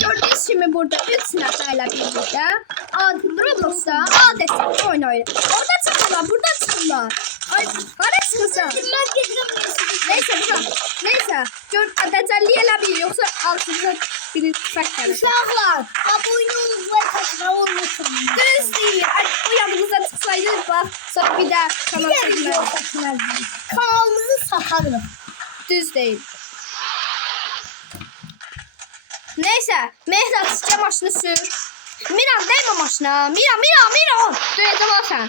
Gördüğünüz gibi burada 3 sınıflarla birlikte Roblox'ta adeta oyun oynuyor. Orada çıkıyorlar, burada çıkıyorlar. Ay, hara çıkıyorsun? Neyse, neyse. Təcəlliyə bir yoksa altınıza biri tüfək gəlir. Uşaqlar, abunəliklə təkrar olmasın. Düz değil. O yanımıza çıksaydı bak sonra bir daha kanalımızı satarım. Düz değil. Neyse, Mehrat sizce maşını sür. Miran değme maşına. Miran. Duyacağım sen.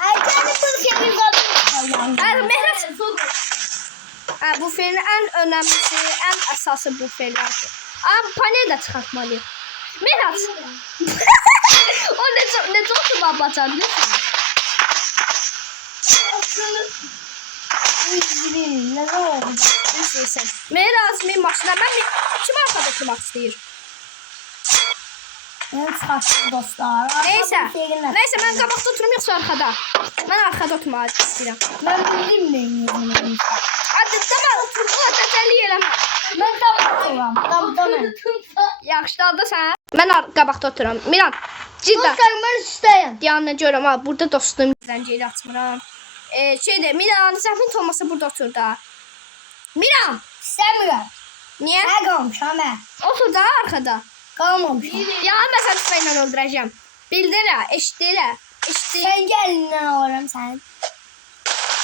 Erkəni Türkiye'nin zaten Mehrat. Bu filmin en önemlisi, en esası bu filmlerdir. Panel de çıkartmalıyım. Mehrat. O ne çok tuba bacan lütfen. Ne oldu? Mehrat benim maşına kim arkada oturmak istiyor? Ben saçtım dostlar. Neyse ben qabaqda oturum yoxsa arkada. Ben arkada oturmaq istəyirəm. Ben bildim neyini. Hadi tamam otur. O təcəlli eləmə. Ben qabaqda oturam. Yaxşı da sən. Mən qabaqda oturam. Miran, cidden. Dostlar ben üstəyim. Yanına görürəm ha. Burada dostum zənciri açmıram. Miran, zəhmət olmasa burada otur da. Miran. İstəmirəm. Niye? Nə qalmışam mən? Otur da arkada. Qalmamışam. Ya ben səni tüfəklə öldürəcəm. Bildirə, eşidirə. Sən gəlindən alıram sən.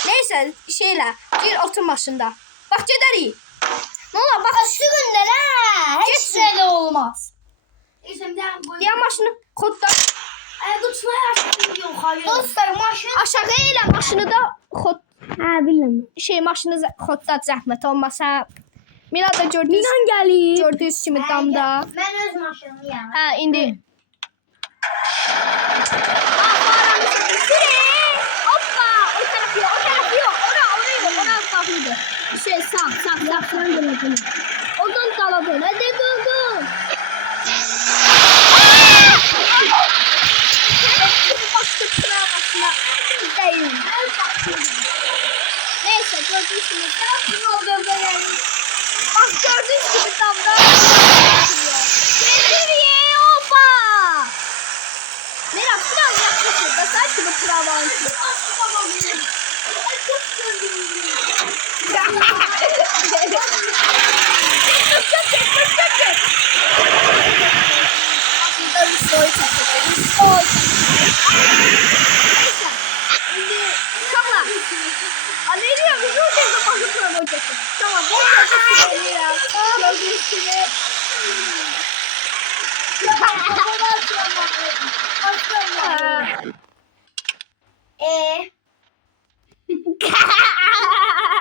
Neyse şeylə, gir otur maşında. Bak gedərik. Ne ola bak. Süründən hə. Heç şeydə olmaz. Ya maşını kodda. Dostlar maşın. Aşağı elə maşını da kod. Hə bilmirəm. Maşını kodda zəhmət olmasa. Mira da gördünüz. Miran gəlir. Gördüyünüz kimi damda. Mən öz maşınıyam. Ha indi. Hoppa! O taraf yok. Ona bakıyordu. Sağ. Oradan dala dön. Hadi go. Neyse gördüğünüz gibi. Bak gördüğünüz gibi damda. Geliyor. Hoppa! Merak biraz yaklaşık da sen şunu pravansın. Tamam, bu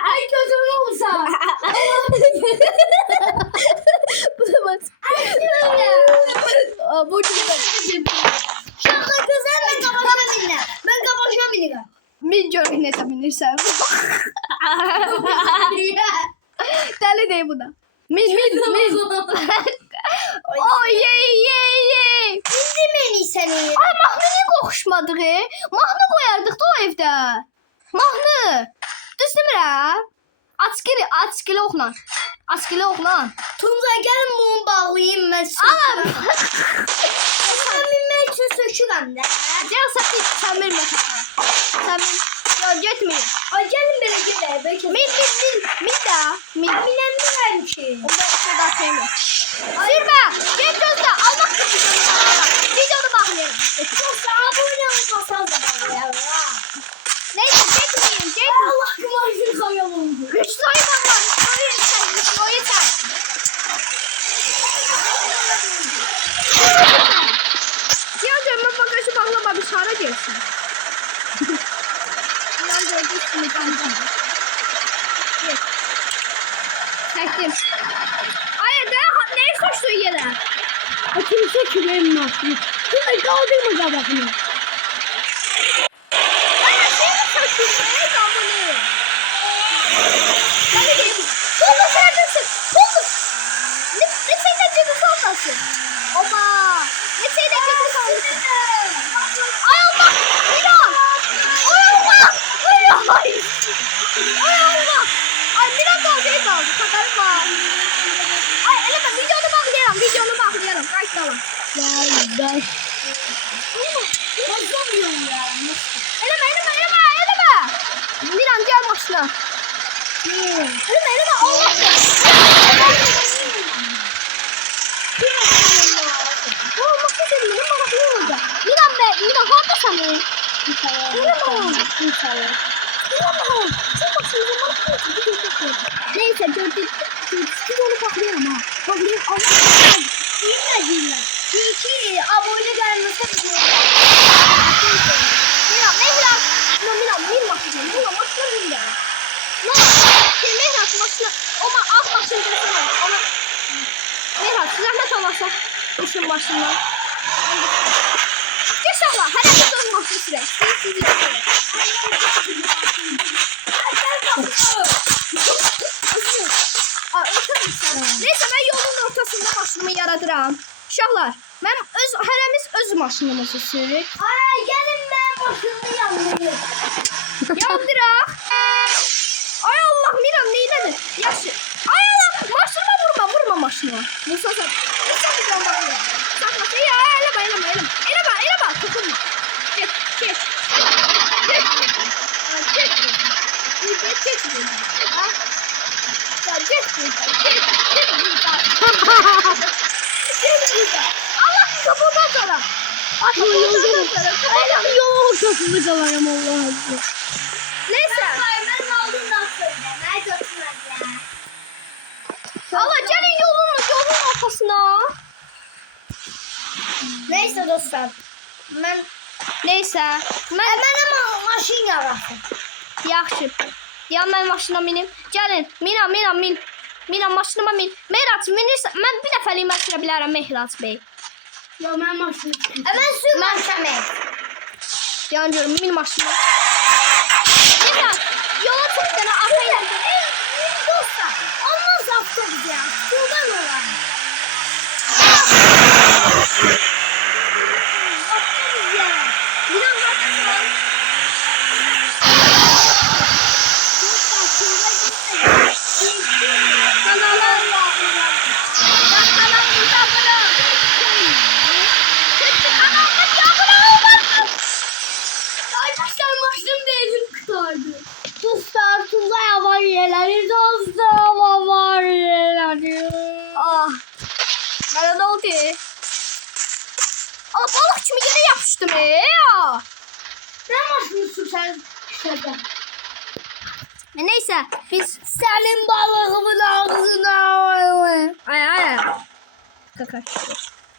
Ay gözüm olsa. Bu da bak. Bu Şaka güzel ben kabaşa binler. Ben kabaşa binirəm. min görün ne taminirsen. Deli değil bu da. Min. Oy ye. Bildi beni seni. Ay mahnı niye kokuşmadı ki? Mahnı koyardık da o evde. Mahnı. Düz demirəm? Askeli oğlan. Tunca gelin bunu bağlayayım ben. Anam. Sen binmek için sökürəm də. Gel sakın sen verme sen ya gitmeyin. Ay gelin belə gedək. Bəlkə. Min daha. Min. Minəm deyirəm ki. Onda şurada atayım. Sürme. Gel gözle. Allah kızım. Videonu bakmayalım. Dostlar abone olmasanız da bağlayalım ha. Neyse çekmeyin. Allah kımarsın kayal oldu. Güçlü oyun var. Güçlü oyun sen. Ya dönme bagajı bağlama bir şara gelsin. Ulan gördüğünüz gibi kanka. Yes. Çektim. Hayır daha neye suçlu yere? Kimse küreğim var. Kimse kaldırma kabakını. Hayır seni suçlu. Ne kabulü? Hadi gelin. Solda neredesin? Solda. Ne şeyden çıktı soldasın? Oba. Ne şeyden çıktı soldasın? Ay Allah. Miran. Ay Allah. Ay Allah. Ay Miran kaldı. Kadarım var. Ay eleme videonu bakıyorum. qardaş. Bozamıyorum ya. Eleme. Miran gel maşına. Eleme. Allah. Miran hardasan? Neyse gördük. Biz onu bakmayalım ha. Bakmayalım. Bilmediler. İki abone gelmese Miran. Min maşına. Mehrat maşına. Ama alt maşına var. Ona Mehrat zahmet olasın. İşin başından. İnşallah. Hələ bir dön maşını sürək. Neyse ben yolun ortasında maşınımı yaradıram. Uşaqlar, hərəmiz öz maşınımızı sürük. Ay gelin ben başını yanmayayım. Yandıraq. Ay Allah, Miran neylədin? Yaxşı. Ay Allah, maşınıma vurma maşınıma. Musa bir can bakıyor. Saklasın ya, eləmə. Toxunma. Get. Allah kapıdan sana. Yol ortasında kalarım Allah'ım. Neyse. Ben aldım da söyle. Nerede oturacağım? Allah gelin yolun ortasına. Neyse dostlar. Neyse. Benim maşın yarası. Yaxşı. Ya mən maşına minim. Gəlin. Min. Miran maşınıma min. Mehrat minirsən. Mən bir dəfəlik mən sürə bilərəm Mehrat bəy. Ya ben maşın. Hemen sür maşını. Yanıyorum min maşınıma. Mehrat yola çık dene arkaya. Dostlar. Olmaz avtobüs ya. Şuradan olan. Miran haklısın. Dostlar tuzaya var yerleri. Dostlar var yerleri. Ah. Bana ne oldu? Aa, balık kimi yere yapıştım ya. Ben maşını sürsen. Neyse biz Senin balığımın ağzına. ay. Kaka.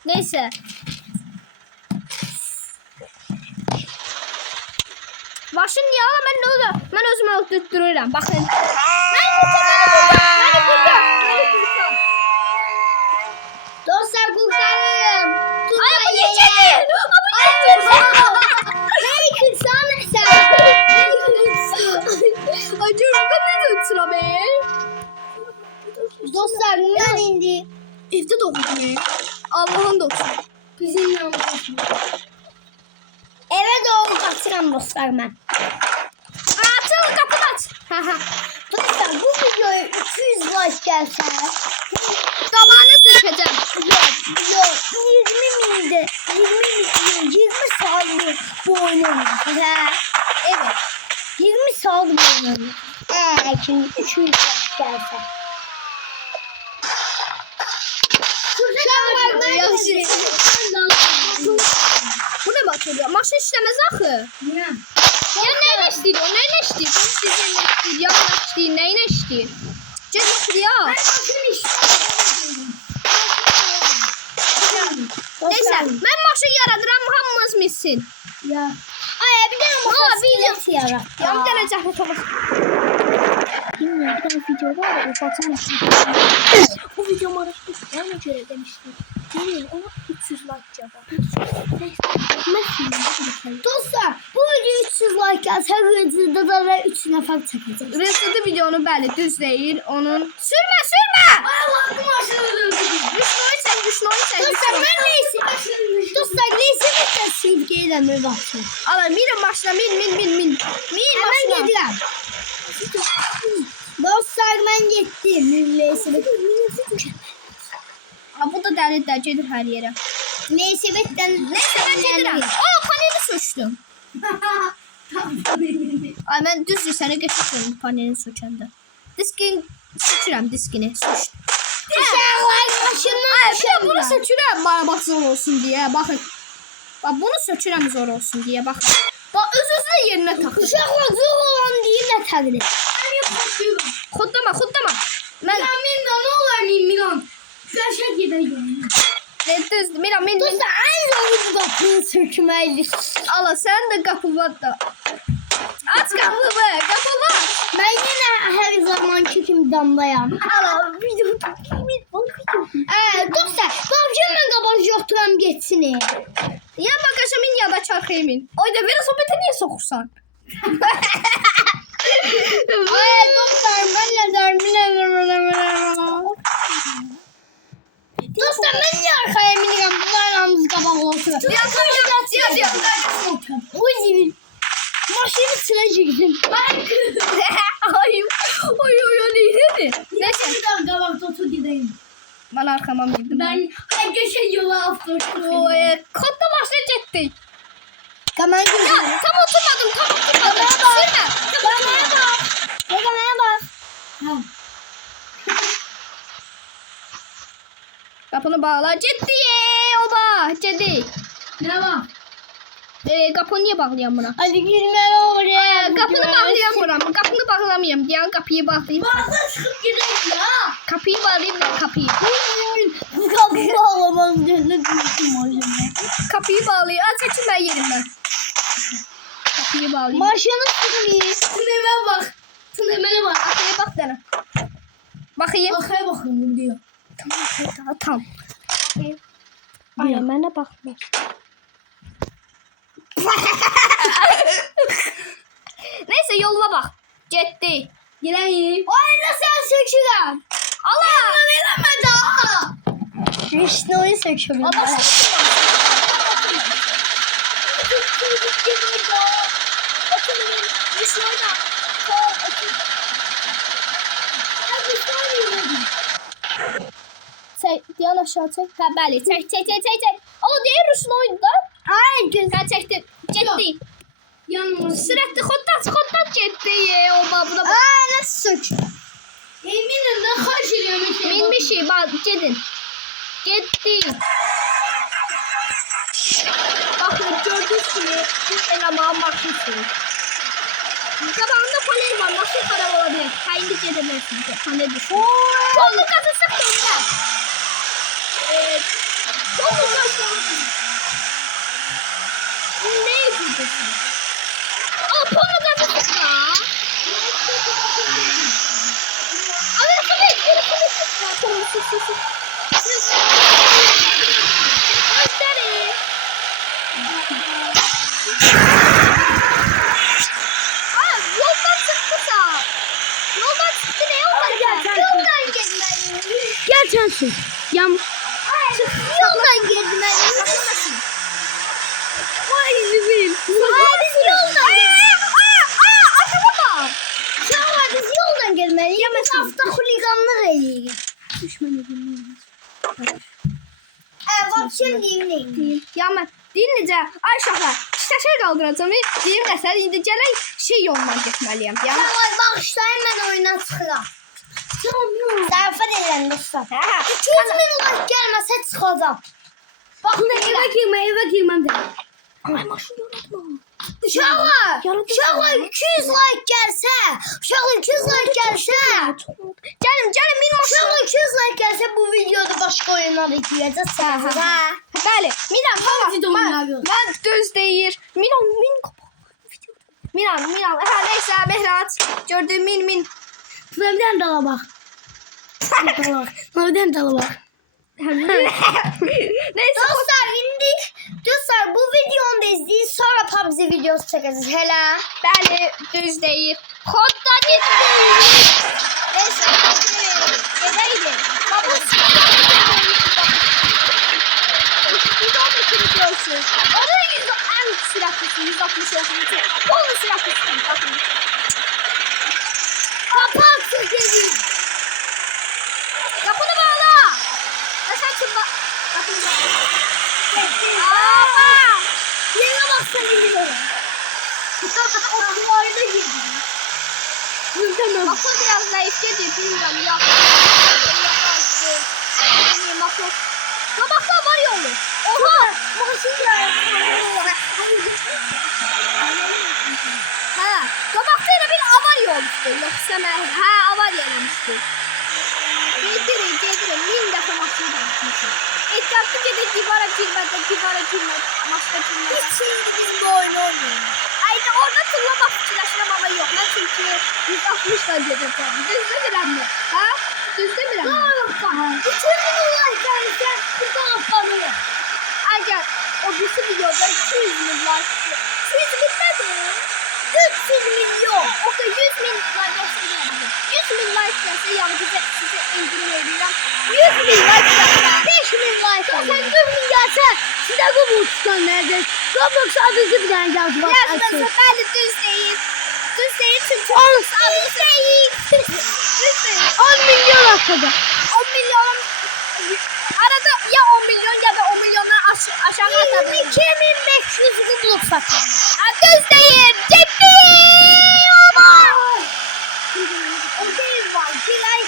Neyse. Başın ya ben ne oldu? Ben özümü öldürtürürüm. Bakın. Beni kurtar. Dostlar kurtarırım. Ay bu yiyecek. Beni kırsana sen. Ay canım ben ne öldürtürüm be? Dostlar ben indi. Evde dokudum ya. Allah'ın dokusu. Bizim yanımızda. Eve doğru kaçıram dostlar ben. Açıl kapını aç. Dostlar bu videoya 200 like gelse. Davana tökeceğim. Yok 20 saniye bu oynanır. Evet 20 saniye bu oynanır. Şimdi 200 like gelse. Bu ne batırıyor? Maşın işlemez axı. Ne? Ya neyle işləyir? O neyle işləyir? Sizin neyle işləyir? Ya neyle işləyir? Neyle işləyir? Gel yoxdur ya. Neyse ben maşın yaradıram hamımız bilsin. Ya. Ay bir tane motosiklet yarattı. Ya bir tane zəhmət olur. Bilmiyorum bir tane video var ya ufaktan o video maraqlıya göre demiştim. Gelin ona 300 like cevap. Dostlar bu video 300 like gelse Reddit'de da 3 nəfər çəkəcək. Reddit'de videonu bəli düz deyil. Onun sürmə. Allah'ım aşırı Düşnoyu çək. Dostlar ben neyse. Dostlar neyse bir sevgiyle mi baksın? Ala min maşına min. Min Hemen maşına. gidiyorum. Dostlar ben gittim. Neyse. Aa, bu da dəlidir, gedir hər yerə. Neyse ben gedirəm. Aa, paneli sökdüm. Ay, mən düzdür sənə geçirəm panelini sökəndə. Sökürəm diskini. Sökdüm. Ay, bir de bunu sökürəm bana bax zor olsun diye. Bakın. Bak bunu sökürəm zor olsun diye. Bakın. Bak öz-özünə yerinə taxır. Uşaqlar zor olan deyil nə təqdir. Kodlama. Mən Ne olar Milan? Kaşa gideyim. düz. Miran, min. Dostlar en zor kapıyı sökmeliyiz. Ala sen de kapı var da. Aç kapı be. Kapı var. Ben yine her zamanki kimi damlayam. Ala video. Dostlar, babacığım ben kabancı yokturam geçsin. Ya bagajamin ya da çarkaymin. Oyda biraz sohbete niye sokursan? Ay dostlar ben Dostlar ben niye arkaya miniyorum? Bunlar aramız kabak olsun. Ya. Uy maşını sıracıktım. Oy neydi? Neyse. Bir daha kabak totu gideyim. Ben arkama girdim. Ben geçen yıla hafta Kodda başlayacaktı. Kameraya Ya tam oturmadım. Sürme. Kameraya bak. Kapını bağla. Ciddiye oba. Ciddi. Ne var? Kapını niye bağlayamıram? Hadi girme oraya. Kapını bağlayamıram. Kapını bağlamayayım diye kapıyı bağlayayım. Bazen çıkıp gidelim ya. Kapıyı bağlayayım ben kapıyı. Bu kapıyı bağlamaz diye Kapıyı bağlayayım. Seçin ben yerimden. Kapıyı bağlayayım. Maşını sıkmayayım. Tüneme bak. Tünemene bak. Kapıya bak dene. Bakayım. Arkaya bakıyorum diyor. Tamam. Ay bana bakma. Neyse yoluna bak. Ciddi. Gireyim. Oyunu sen sökürüm. Allah. Vereme daha. İşte oyunu sökürüm. Allah. Diyan aşağı çek. Ha bəli, çek. O deyir Rus'un oyunu da. Ay güzel. Ha çekdim. Ciddi. Yanma. Sürekli koddan ciddi. Oba buna bak. Ay nasıl sök? Eminim ne karşılıyormuş. Minmişi bak ciddi. Ciddi. Bakın gördüğünüz gibi bir eleman bakıyorsunuz. Zamanında panel var. Nasıl para olabilir? Kendi cedemersiniz. Panel düşün. Kollu kazı sıktım ben. Evet. Kollu kazı. Ne yapıyorsun? Aa, kollu kazı sıktım. Evet. Kollu sıktım. Gösterin. Yoldan çıktı ne olacak? Yoldan gitmeliyim. Gel Cansu. Yoldan gitmeliyim. Vay Nizil. Biz yoldan Arkama bak. Şahlar biz yoldan gelmeliyiz. Biz hafta huliganlık ediyoruz. Düşmanı dinliyoruz. Bak şimdi dinleyin. Ya mən dinleyəcə ay uşaqlar şişə qaldıracağam. Deyim nəsə indi gələk şey yoluna getməliyəm. Yəni Şahlar bağışlayın ben oyuna çıkıram. Zarfa dinlen dostlar. 200.000 like gelmese çıkacağım. Bak eve girmem de. Ay maşın yaratma. Uşaqlar 200 like gelse, uşaqlar 200 like gelse, Gəlin min maşın. uşaqlar 200 like gelse bu videoda başqa oyunlar ekləyəcək çıxacaq. Ha. Bəli, Miran, videoları? mən düz deyir. Miran. Ha neyse Mehrat. Gördüm min. Neden dala bak. Neden dala bak. Neyse. Dostlar bu videonu da izleyin sonra PUBG videosu çekeceğiz. Hele. Bəli, düz deyir. Kodda getdi. Neyse. Gedəydi. Bu görsün. Orada en sürətlisi 160 olduğu için. Onun sürətlisi. Bakın. Kapat çekelim. Kapını bağla. Sen kapını bağla. Aa! Yere baksan gidiyorum. O duvarı da girdi. Tamam. Motor biraz zayıf gelir, bilmiyorum ya. Motor. Kabakta var yolu. Oha! Ha, kabakta yine bir avar olmuştu. Yoksa ben, ha avar yemişti. Gedirin, min defa maçını da bitmişim. Etraflı gede divara girmedi, maçta girmedi. Hiç şimdi biz bu oyunu oynuyoruz. Ayda orada tırlamak fıçılaşmam ama yok. Ben çünkü 160 var dedim. Düzdü mü mi? Ha? Düzdü mü mi? Bütün ulaşlarken buradan atlanıyor. Ancak o bütün videoda 200 bin like. 200 bin nedir? 400 milyon. O da 100 bin like gelse 100 bin like gelse yani size indirim veriyorum. 100 bin like gelse. 5000 like. Sen 100 bin gelse size Roblox göndereceğiz. Roblox adınızı bir tane yazmak Yazması belli düz değil. Düz değil çünkü düz değil. Düz değil. 10 milyon atacak. 10 milyon arada ya 10 milyon ya da 10 milyondan aşağı atabilirim. 2500 Roblox atacak. Düz değil. Ciddi. Ama. O değil var. Bir ay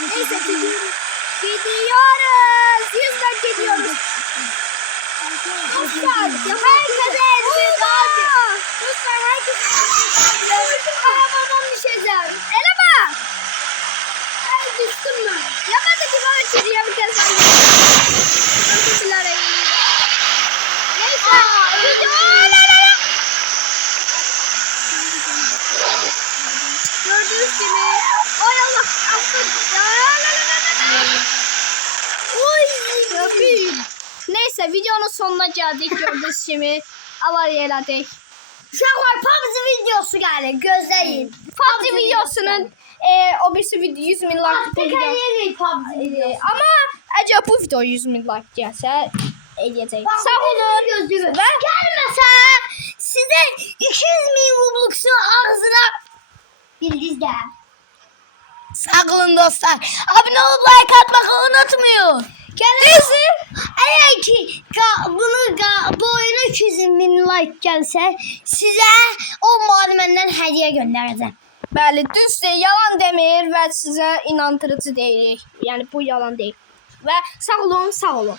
Neyse gidiyoruz. Gidiyoruz. Yüzden gidiyoruz. Dostlar herkese elveda. Dostlar herkese Arabamdan düşeceğim. eleme. Ay düştüm ben. Ya ben de divara çekeceğim bir kez. Özür dilerim. Neyse. Video. Gördüğünüz gibi. Ay Allah. Affet. Oy. Neyse videonun sonuna geldik. Gördüğünüz gibi. Avariyeladık. Uşaqlar PUBG videosu geldi. Gözleyin. PUBG videosunun o birisi video 100 bin like bu video. PUBG Ama acaba bu video 100 bin like gelse eləyəcək. Sağ olun. Gelmese size 200 bin Roblox'un ağzına bildiniz de. Sağ olun dostlar. Abone olup like atmayı unutmayın. Gelin. Eğer ki bu oyuna 200 bin like gelse size o malumenden hediye göndereceğim. Bəli, düzdür, yalan demir və sizə inandırıcı deyirik. Yəni bu yalan deyil. Və sağ olun, sağ olun.